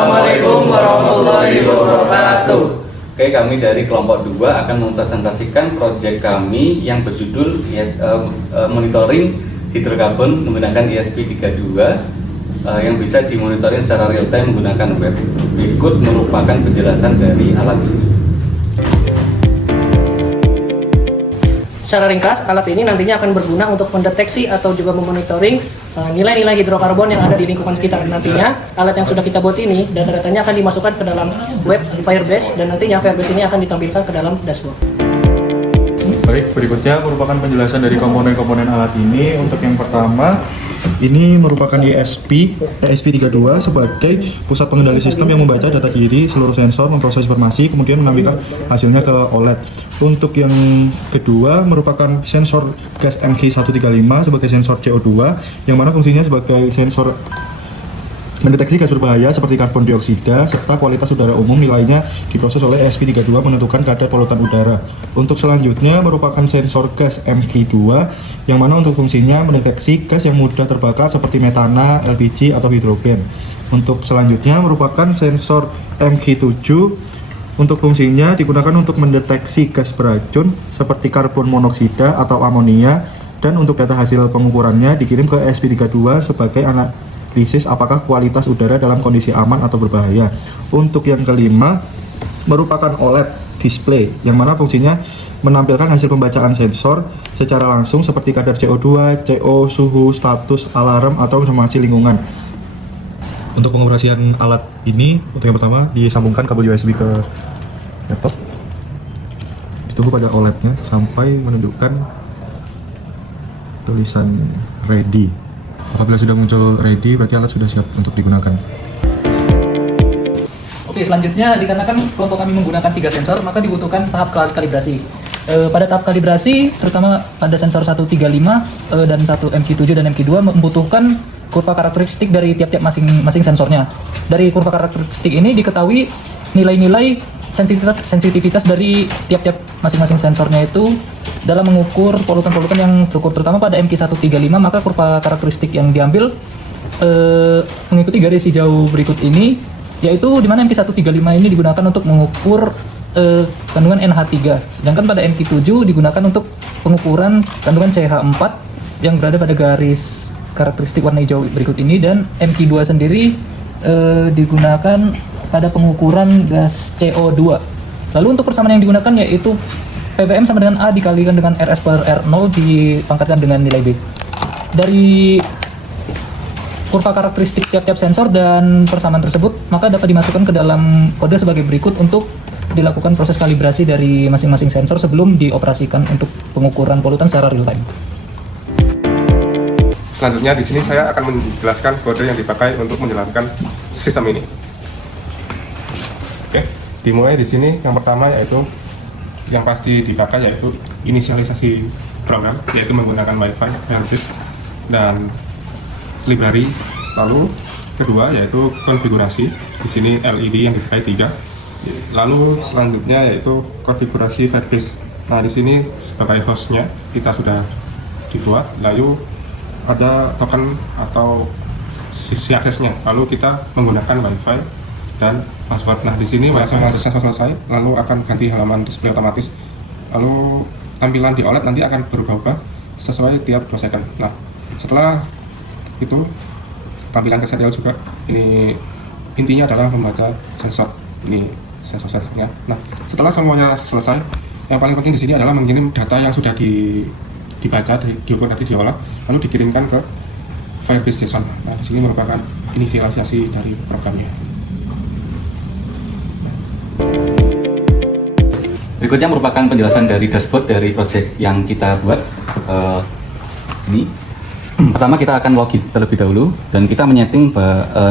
Assalamualaikum warahmatullahi wabarakatuh. Oke, kami dari kelompok 2 akan mempresentasikan proyek kami yang berjudul monitoring hidrokarbon menggunakan ESP32 yang bisa dimonitoring secara real time menggunakan web. Berikut merupakan penjelasan dari alat ini. Secara ringkas, alat ini nantinya akan berguna untuk mendeteksi atau juga memonitoring nilai-nilai hidrokarbon yang ada di lingkungan sekitar. Nantinya, alat yang sudah kita buat ini, data-datanya akan dimasukkan ke dalam web Firebase dan nantinya Firebase ini akan ditampilkan ke dalam dashboard. Baik, berikutnya merupakan penjelasan dari komponen-komponen alat ini. Untuk yang pertama, ini merupakan ESP32 sebagai pusat pengendali sistem yang membaca data diri seluruh sensor, memproses informasi, kemudian menampilkan hasilnya ke OLED. Untuk yang kedua merupakan sensor gas MG135 sebagai sensor CO2 yang mana fungsinya sebagai sensor mendeteksi gas berbahaya seperti karbon dioksida serta kualitas udara umum. Nilainya diproses oleh ESP32 menentukan kadar polutan udara. Untuk selanjutnya merupakan sensor gas MG2 yang mana untuk fungsinya mendeteksi gas yang mudah terbakar seperti metana, LPG atau hidrogen. Untuk selanjutnya merupakan sensor MG7 untuk fungsinya digunakan untuk mendeteksi gas beracun seperti karbon monoksida atau amonia, dan untuk data hasil pengukurannya dikirim ke ESP32 sebagai analisis apakah kualitas udara dalam kondisi aman atau berbahaya. Untuk yang kelima merupakan OLED display yang mana fungsinya menampilkan hasil pembacaan sensor secara langsung seperti kadar CO2, CO, suhu, status, alarm, atau informasi lingkungan. Untuk pengoperasian alat ini, untuk yang pertama disambungkan kabel USB ke laptop, ditunggu pada OLED-nya sampai menunjukkan tulisan ready. Apabila sudah muncul ready, berarti alat sudah siap untuk digunakan. Oke, selanjutnya dikarenakan kelompok kami menggunakan 3 sensor, maka dibutuhkan tahap kalibrasi. Pada tahap kalibrasi, terutama pada sensor 135 dan 1 MQ7 dan MQ2 membutuhkan kurva karakteristik dari tiap-tiap masing-masing sensornya. Dari kurva karakteristik ini diketahui nilai-nilai sensitivitas dari tiap-tiap masing-masing sensornya itu dalam mengukur polutan-polutan yang terukur. Terutama pada MQ135, maka kurva karakteristik yang diambil mengikuti garis hijau berikut ini, yaitu di mana MQ135 ini digunakan untuk mengukur kandungan NH3, sedangkan pada MQ7 digunakan untuk pengukuran kandungan CH4 yang berada pada garis karakteristik warna hijau berikut ini, dan MQ2 sendiri digunakan pada pengukuran gas CO2. Lalu untuk persamaan yang digunakan yaitu PVM sama dengan A dikalikan dengan RS per R0 dipangkatkan dengan nilai B. Dari kurva karakteristik tiap-tiap sensor dan persamaan tersebut, maka dapat dimasukkan ke dalam kode sebagai berikut untuk dilakukan proses kalibrasi dari masing-masing sensor sebelum dioperasikan untuk pengukuran polutan secara real time. Selanjutnya di sini saya akan menjelaskan kode yang dipakai untuk menjalankan sistem ini. Oke, dimulai di sini. Yang pertama yaitu yang pasti dipakai yaitu inisialisasi program, yaitu menggunakan Wi-Fi, Genesis, dan library. Lalu kedua yaitu konfigurasi. Di sini LED yang dipakai 3. Lalu selanjutnya yaitu konfigurasi Firebase. Nah, di sini sebagai hostnya kita sudah dibuat. Lalu ada token atau sisi aksesnya. Lalu kita menggunakan Wi-Fi dan password. Nah, di sini Wi-Fi aksesnya selesai, lalu akan ganti halaman display otomatis. Lalu tampilan di OLED nanti akan berubah-ubah sesuai tiap 2 second. Nah, setelah itu tampilan keserial juga. Ini intinya adalah membaca sensor. Ini sensor-sensornya. Nah, setelah semuanya selesai, yang paling penting di sini adalah mengirim data yang sudah dibaca, diukur tadi, diolah, lalu dikirimkan ke Firebase JSON. Nah, di sini merupakan inisialisasi dari programnya. Berikutnya merupakan penjelasan dari dashboard dari project yang kita buat ini. Pertama kita akan login terlebih dahulu dan kita menyeting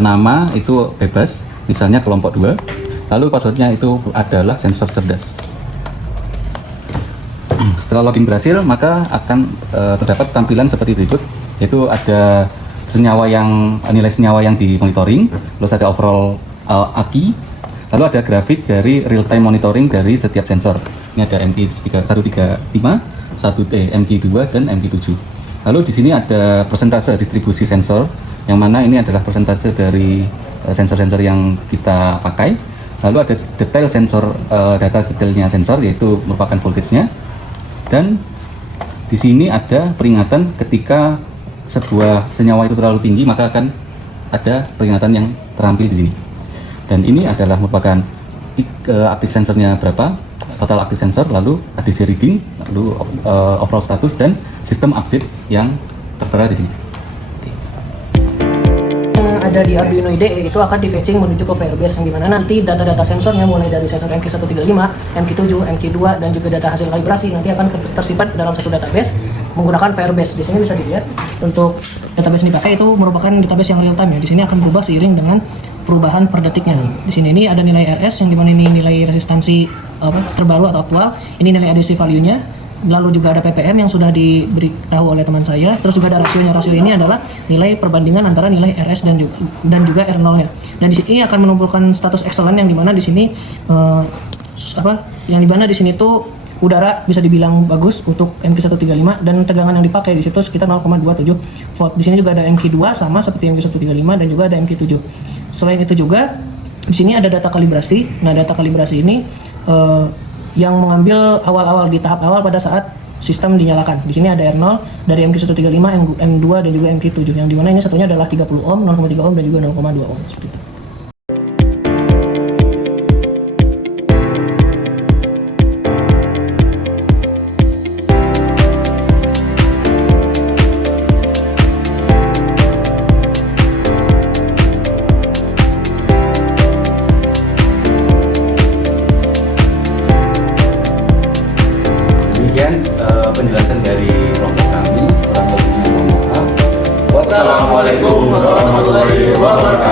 nama itu bebas, misalnya kelompok 2. Lalu passwordnya itu adalah sensor cerdas. Setelah login berhasil, maka akan terdapat tampilan seperti berikut, yaitu ada nilai senyawa yang dimonitoring, terus ada overall AKI, lalu ada grafik dari real time monitoring dari setiap sensor. Ini ada MQ135, MQ2 dan MQ7. Lalu di sini ada persentase distribusi sensor, yang mana ini adalah persentase dari sensor-sensor yang kita pakai. Lalu ada detail sensor, data detailnya sensor yaitu merupakan voltage-nya. Dan di sini ada peringatan ketika sebuah senyawa itu terlalu tinggi, maka akan ada peringatan yang terampil di sini. Dan ini adalah merupakan aktif sensornya berapa, total aktif sensor, lalu ADC reading, lalu overall status dan sistem update yang tertera di sini. Ada di Arduino IDE itu akan di fetching menuju ke Firebase, yang dimana nanti data-data sensornya mulai dari sensor MQ135, MQ7, MQ2 dan juga data hasil kalibrasi nanti akan tersimpan dalam satu database menggunakan Firebase. Di sini bisa dilihat untuk database yang dipakai itu merupakan database yang real time ya. Di sini akan berubah seiring dengan perubahan per detiknya. Di sini ini ada nilai RS yang dimana ini nilai resistansi terbaru atau aktual, ini nilai ADC value-nya. Lalu juga ada ppm yang sudah diberitahu oleh teman saya. Terus juga ada rasionya. Rasio ini adalah nilai perbandingan antara nilai RS dan juga R0-nya. Dan di sini akan menumpukan status excellent yang dimana di sini yang dimana di sini tuh udara bisa dibilang bagus untuk MQ135 dan tegangan yang dipakai di situ sekitar 0,27 volt. Di sini juga ada MQ2 sama seperti MQ135 dan juga ada MQ7. Selain itu juga di sini ada data kalibrasi. Nah, data kalibrasi ini yang mengambil awal-awal di tahap awal pada saat sistem dinyalakan. Di sini ada R0 dari MQ135, M2 dan juga MQ7 yang dimana ini satunya adalah 30 ohm, 0,3 ohm dan juga 0,2 ohm seperti itu. Demikian penjelasan dari kelompok kami. Kurang lebihnya mohon maaf. Wassalamualaikum warahmatullahi wabarakatuh.